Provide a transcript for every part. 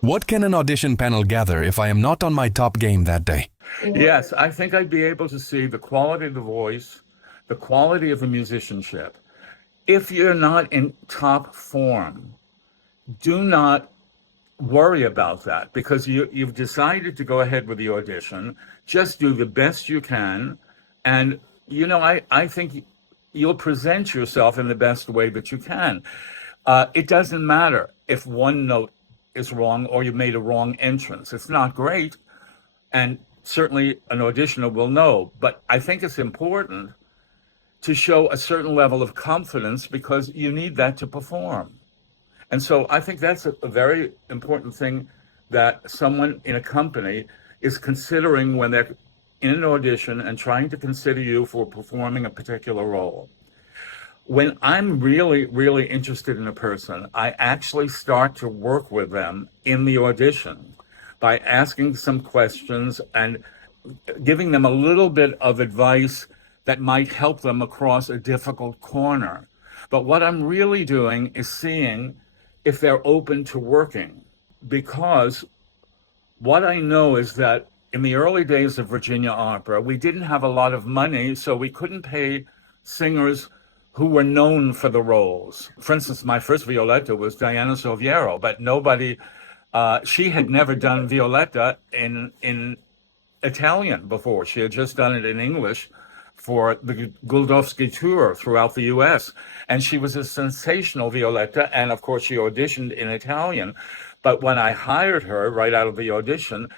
What can an audition panel gather if I am not on my top game that day? Yes, I think I'd be able to see the quality of the voice, the quality of the musicianship. If you're not in top form, do not worry about that because you've decided to go ahead with the audition. Just do the best you can. And, I think you'll present yourself in the best way that you can. It doesn't matter if one note is wrong or you made a wrong entrance. It's not great. And certainly an auditioner will know. But I think it's important to show a certain level of confidence because you need that to perform. And so I think that's a very important thing that someone in a company is considering when they're in an audition and trying to consider you for performing a particular role. When I'm really, really interested in a person, I actually start to work with them in the audition by asking some questions and giving them a little bit of advice that might help them across a difficult corner. But what I'm really doing is seeing if they're open to working, because what I know is that in the early days of Virginia Opera, we didn't have a lot of money, so we couldn't pay singers who were known for the roles. For instance, my first Violetta was Diana Soviero, but she had never done Violetta in Italian before. She had just done it in English for the Guldowski tour throughout the U.S. And she was a sensational Violetta, and of course she auditioned in Italian. But when I hired her right out of the audition,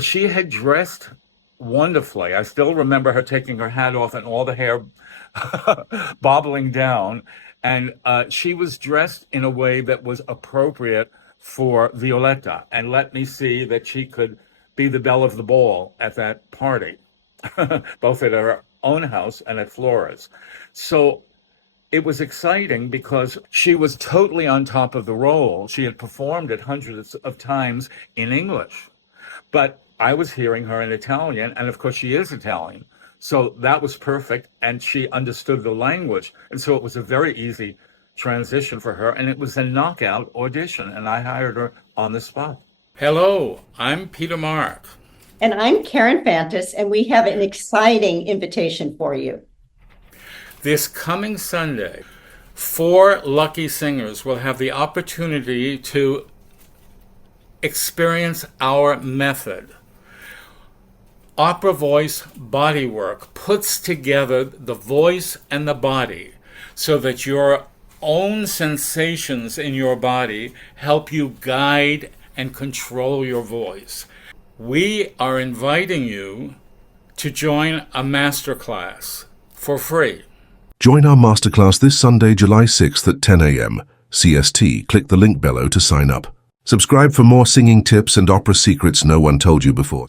she had dressed wonderfully. I still remember her taking her hat off and all the hair bobbling down. And she was dressed in a way that was appropriate for Violetta and let me see that she could be the belle of the ball at that party, both at her own house and at Flora's. So it was exciting because she was totally on top of the role. She had performed it hundreds of times in English, but I was hearing her in Italian, and of course she is Italian. So that was perfect, and she understood the language. And so it was a very easy transition for her, and it was a knockout audition, and I hired her on the spot. Hello, I'm Peter Mark. And I'm Karen Fantis, and we have an exciting invitation for you. This coming Sunday, 4 lucky singers will have the opportunity to experience our method. OperaVoice&BodyWork puts together the voice and the body so that your own sensations in your body help you guide and control your voice. We are inviting you to join a masterclass for free. Join our masterclass this Sunday, July 6th at 10 a.m. CST. Click the link below to sign up. Subscribe for more singing tips and opera secrets no one told you before.